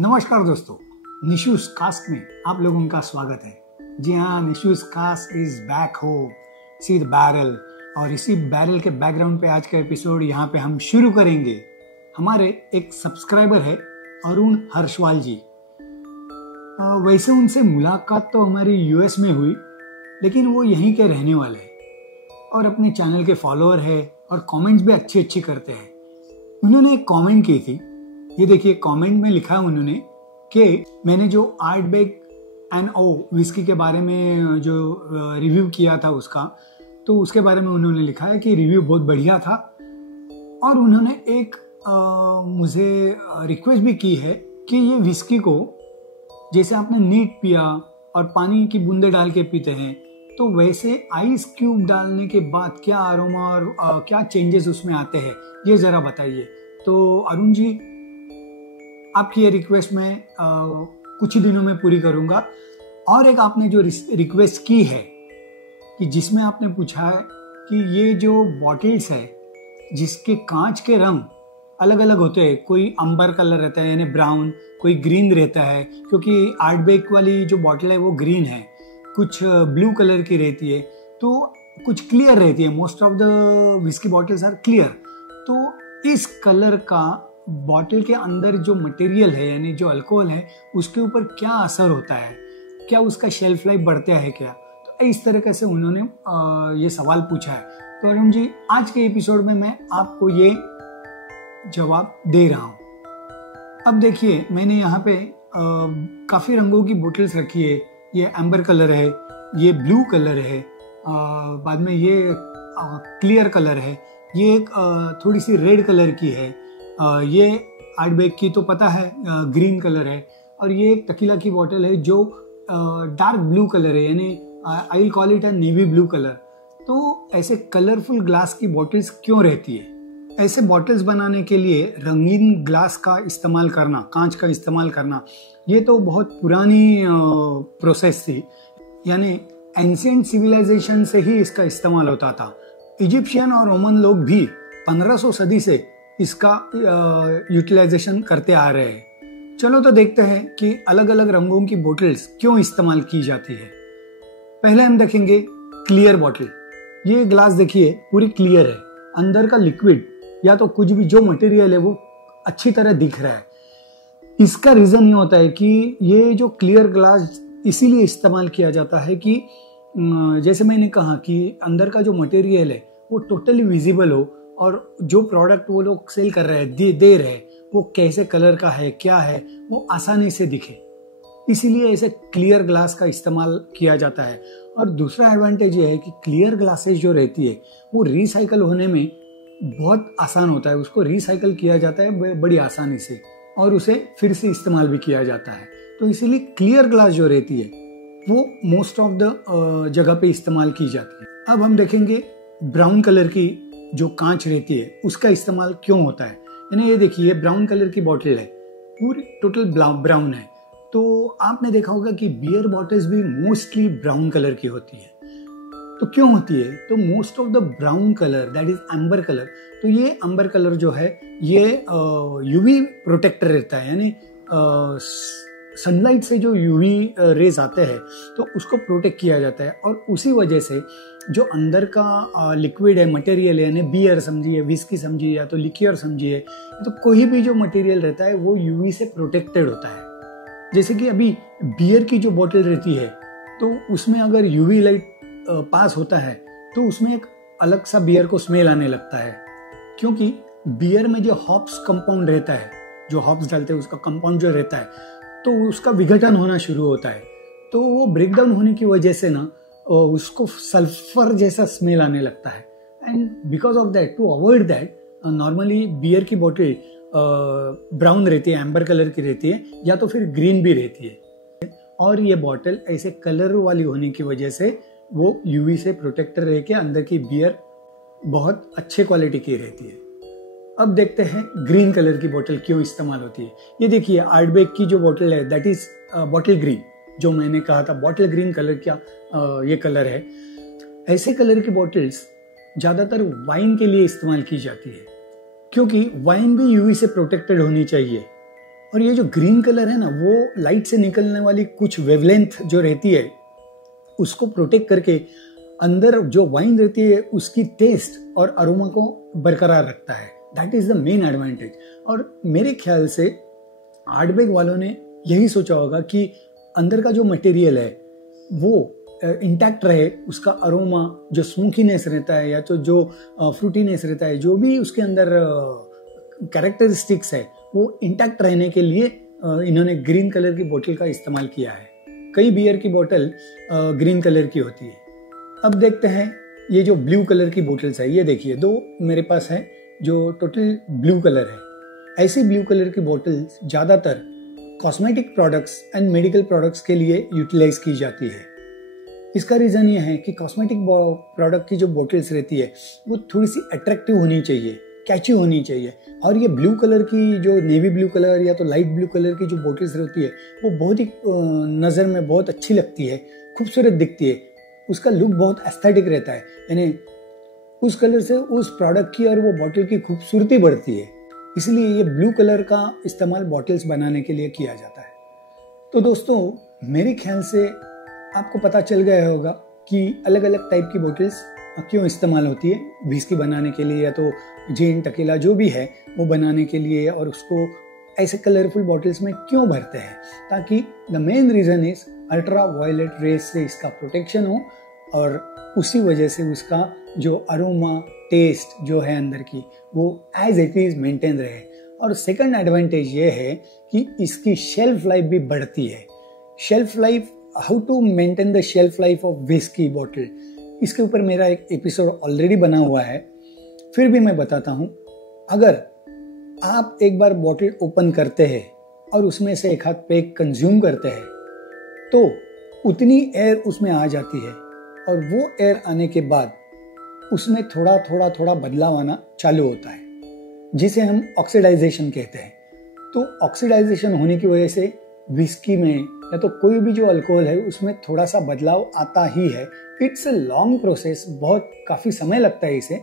नमस्कार दोस्तों, निशूज कास्ट में आप लोगों का स्वागत है। जी हाँ, निशूज कास्ट इज बैक हो सी द बैरल। और इसी बैरल के बैकग्राउंड पे आज का एपिसोड यहाँ पे हम शुरू करेंगे। हमारे एक सब्सक्राइबर है अरुण हर्षवाल जी। वैसे उनसे मुलाकात तो हमारी यूएस में हुई, लेकिन वो यहीं के रहने वाले हैं और अपने चैनल के फॉलोअर है और कमेंट्स भी अच्छी अच्छी करते हैं। उन्होंने एक कमेंट की थी, ये देखिए कमेंट में लिखा है उन्होंने कि मैंने जो आर्टबेक NO विस्की के बारे में जो रिव्यू किया था तो उसके बारे में उन्होंने लिखा है कि रिव्यू बहुत बढ़िया था। और उन्होंने एक मुझे रिक्वेस्ट भी की है कि ये विस्की को जैसे आपने नीट पिया और पानी की बूंदे डाल के पीते हैं, तो वैसे आइस क्यूब डालने के बाद क्या अरोमा और क्या चेंजेस उसमें आते हैं, ये जरा बताइए। तो अरुण जी, आपकी ये रिक्वेस्ट मैं कुछ ही दिनों में पूरी करूंगा। और एक आपने जो रिक्वेस्ट की है कि जिसमें आपने पूछा है कि ये जो बॉटल्स है जिसके कांच के रंग अलग अलग होते हैं, कोई अंबर कलर रहता है यानी ब्राउन, कोई ग्रीन रहता है, क्योंकि आर्टबेक वाली जो बॉटल है वो ग्रीन है, कुछ ब्लू कलर की रहती है, तो कुछ क्लियर रहती है। Most of the whisky bottles are clear. तो इस कलर का बॉटल के अंदर जो मटेरियल है यानी जो अल्कोहल है उसके ऊपर क्या असर होता है, क्या उसका शेल्फ लाइफ बढ़ता है क्या? तो इस तरीके से उन्होंने ये सवाल पूछा है। तो अरुण जी, आज के एपिसोड में मैं आपको ये जवाब दे रहा हूँ। अब देखिए, मैंने यहाँ पे काफी रंगों की बोतल्स रखी है। ये एम्बर कलर है, ये ब्लू कलर है, बाद में ये क्लियर कलर है, ये एक थोड़ी सी रेड कलर की है, ये आर्टबेक की तो पता है ग्रीन कलर है, और ये एक टकीला की बोतल है जो डार्क ब्लू कलर है, यानी I will call it a navy blue colour. तो ऐसे कलरफुल ग्लास की बोतल्स क्यों रहती है? ऐसे बोतल्स बनाने के लिए रंगीन ग्लास का इस्तेमाल करना, कांच का इस्तेमाल करना, ये तो बहुत पुरानी प्रोसेस थी, यानी एंशिएंट सिविलाइजेशन से ही इसका इस्तेमाल होता था। इजिप्शियन और रोमन लोग भी 1500 सदी से इसका यूटिलाइजेशन करते आ रहे हैं। चलो तो देखते हैं कि अलग अलग रंगों की बोतल्स क्यों इस्तेमाल की जाती है। पहले हम देखेंगे क्लियर बॉटल। ये ग्लास देखिए पूरी क्लियर है, अंदर का लिक्विड या तो कुछ भी जो मटेरियल है वो अच्छी तरह दिख रहा है। इसका रीजन ये होता है कि ये जो क्लियर ग्लास इसीलिए इस्तेमाल किया जाता है कि जैसे मैंने कहा कि अंदर का जो मटेरियल है वो टोटली विजिबल हो और जो प्रोडक्ट वो लोग सेल कर रहे हैं, दे रहे हैं, वो कैसे कलर का है, क्या है, वो आसानी से दिखे। इसीलिए ऐसे क्लियर ग्लास का इस्तेमाल किया जाता है। और दूसरा एडवांटेज ये है कि क्लियर ग्लासेस जो रहती है वो रिसाइकल होने में बहुत आसान होता है, उसको रिसाइकल किया जाता है बड़ी आसानी से और उसे फिर से इस्तेमाल भी किया जाता है। तो इसीलिए क्लियर ग्लास जो रहती है वो मोस्ट ऑफ द जगह पे इस्तेमाल की जाती है। अब हम देखेंगे ब्राउन कलर की जो कांच रहती है उसका इस्तेमाल क्यों होता है। यानी ये देखिए, ब्राउन कलर की बोतल है, पूरी टोटल ब्राउन है। तो आपने देखा होगा कि बियर बॉटल्स भी मोस्टली ब्राउन कलर की होती है। तो क्यों होती है? तो most of the brown colour that is amber colour, तो ये एम्बर कलर जो है ये यूवी प्रोटेक्टर रहता है, यानी सनलाइट से जो यूवी रेज आते हैं तो उसको प्रोटेक्ट किया जाता है। और उसी वजह से जो अंदर का लिक्विड है, मटेरियल है, यानी बियर समझिए, विस्की समझिए या तो लिक्योर समझिए, तो कोई भी जो मटेरियल रहता है वो यूवी से प्रोटेक्टेड होता है। जैसे कि अभी बियर की जो बोतल रहती है तो उसमें अगर यूवी लाइट पास होता है तो उसमें एक अलग सा बियर को स्मेल आने लगता है, क्योंकि बियर में जो हॉप्स कंपाउंड रहता है, जो हॉप्स डालते हैं उसका कंपाउंड जो रहता है तो उसका विघटन होना शुरू होता है। तो वो ब्रेकडाउन होने की वजह से ना उसको सल्फर जैसा स्मेल आने लगता है। And because of that, to avoid that, normally beer की बोतल ब्राउन रहती है, एम्बर कलर की रहती है या तो फिर ग्रीन भी रहती है। और ये बोतल ऐसे कलर वाली होने की वजह से वो यूवी से प्रोटेक्टर रह के अंदर की बियर बहुत अच्छे क्वालिटी की रहती है। अब देखते हैं ग्रीन कलर की बोतल क्यों इस्तेमाल होती है। ये देखिए, आर्टबेक की जो बोतल है दैट इज बॉटल ग्रीन, जो मैंने कहा था बॉटल ग्रीन कलर क्या ये कलर है। ऐसे कलर की बोतल्स ज्यादातर वाइन के लिए इस्तेमाल की जाती है, क्योंकि वाइन भी यूवी से प्रोटेक्टेड होनी चाहिए। और ये जो ग्रीन कलर है ना, वो लाइट से निकलने वाली कुछ वेवलेंथ जो रहती है उसको प्रोटेक्ट करके अंदर जो वाइन रहती है उसकी टेस्ट और अरोमा को बरकरार रखता है। That is the main advantage. और मेरे ख्याल से आर्टबैग वालों ने यही सोचा होगा कि अंदर का जो मटेरियल है वो इंटैक्ट रहे, उसका अरोमा जो स्मोकीनेस रहता है या तो जो फ्रूटीनेस रहता है, जो भी उसके अंदर कैरेक्टरिस्टिक्स है वो इंटैक्ट रहने के लिए इन्होंने ग्रीन कलर की बोतल का इस्तेमाल किया है। कई बियर की बोतल ग्रीन कलर की होती है। अब देखते हैं ये जो ब्लू कलर की बोतल्स है, ये देखिए 2 मेरे पास है जो टोटल ब्लू कलर है। ऐसी ब्लू कलर की बोतल्स ज़्यादातर cosmetic products and medical products के लिए यूटिलाइज की जाती है। इसका रीज़न ये है कि कॉस्मेटिक प्रोडक्ट की जो बोतल्स रहती है वो थोड़ी सी अट्रैक्टिव होनी चाहिए, कैची होनी चाहिए। और ये ब्लू कलर की जो नेवी ब्लू कलर या तो लाइट ब्लू कलर की जो बोतल्स रहती है वो बहुत ही नज़र में बहुत अच्छी लगती है, खूबसूरत दिखती है, उसका लुक बहुत एस्थेटिक रहता है। यानी उस कलर से उस प्रोडक्ट की और वो बोतल की खूबसूरती बढ़ती है। इसलिए ये ब्लू कलर का इस्तेमाल बॉटल्स बनाने के लिए किया जाता है। तो दोस्तों, मेरे ख्याल से आपको पता चल गया होगा कि अलग अलग टाइप की बोटल्स क्यों इस्तेमाल होती है व्हिस्की बनाने के लिए या तो जिन टकीला जो भी है वो बनाने के लिए, और उसको ऐसे कलरफुल बॉटल्स में क्यों भरते हैं, ताकि the main reason is ultraviolet rays से इसका प्रोटेक्शन हो और उसी वजह से उसका जो अरोमा टेस्ट जो है अंदर की वो एज इट इज मेंटेन रहे। और सेकंड एडवांटेज ये है कि इसकी शेल्फ लाइफ भी बढ़ती है। Shelf life, how to maintain the shelf life of whisky bottle, इसके ऊपर मेरा एक एपिसोड ऑलरेडी बना हुआ है, फिर भी मैं बताता हूँ। अगर आप एक बार बॉटल ओपन करते हैं और उसमें से एक हाथ पैक कंज्यूम करते हैं तो उतनी एयर उसमें आ जाती है और वो एयर आने के बाद उसमें थोड़ा थोड़ा थोड़ा बदलाव आना चालू होता है, जिसे हम ऑक्सीडाइजेशन कहते हैं। तो ऑक्सीडाइजेशन होने की वजह से व्हिस्की में या तो कोई भी जो अल्कोहल है उसमें थोड़ा सा बदलाव आता ही है। इट्स अ लॉन्ग प्रोसेस, बहुत काफ़ी समय लगता है इसे।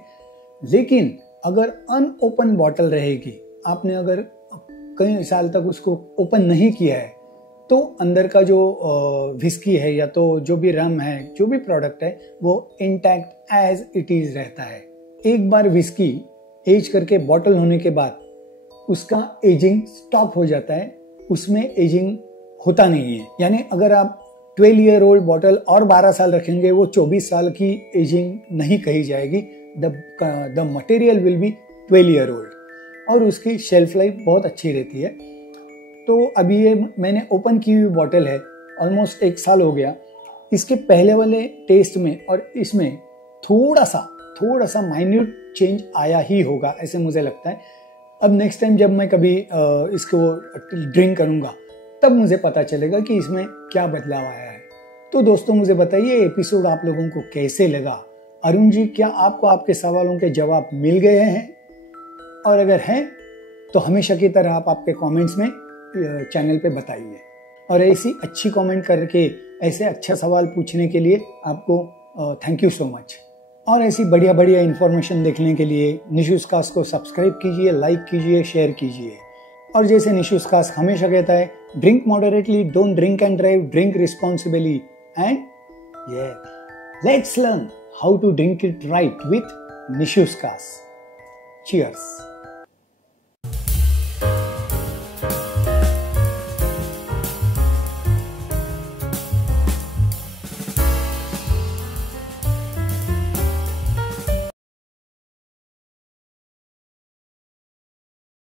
लेकिन अगर अनओपन बॉटल रहेगी, आपने अगर कई साल तक उसको ओपन नहीं किया है, तो अंदर का जो व्हिस्की है या तो जो भी रम है, जो भी प्रोडक्ट है, वो इंटैक्ट एज इट इज रहता है। एक बार व्हिस्की एज करके बॉटल होने के बाद उसका एजिंग स्टॉप हो जाता है, उसमें एजिंग होता नहीं है। यानी अगर आप 12 ईयर ओल्ड बॉटल और 12 साल रखेंगे, वो 24 साल की एजिंग नहीं कही जाएगी। The material will be 12 year old और उसकी शेल्फ लाइफ बहुत अच्छी रहती है। तो अभी ये मैंने ओपन की हुई बॉटल है, ऑलमोस्ट 1 साल हो गया। इसके पहले वाले टेस्ट में और इसमें थोड़ा सा माइन्यूट चेंज आया ही होगा, ऐसे मुझे लगता है। अब नेक्स्ट टाइम जब मैं कभी इसको ड्रिंक करूँगा तब मुझे पता चलेगा कि इसमें क्या बदलाव आया है। तो दोस्तों, मुझे बताइए एपिसोड आप लोगों को कैसे लगा। अरुण जी, क्या आपको आपके सवालों के जवाब मिल गए हैं? और अगर हैं तो हमेशा की तरह आप आपके कमेंट्स में चैनल पे बताइए। और ऐसी अच्छी कमेंट करके ऐसे अच्छा सवाल पूछने के लिए आपको थैंक यू सो मच। और ऐसी बढ़िया बढ़िया इन्फॉर्मेशन देखने के लिए निशूज कास्ट को सब्सक्राइब कीजिए, लाइक कीजिए, शेयर कीजिए। और जैसे निशूज कास्ट हमेशा कहता है, drink moderately, don't drink and drive, drink responsibly and let's learn how to drink it right with निशूज कास्ट। चीयर्स।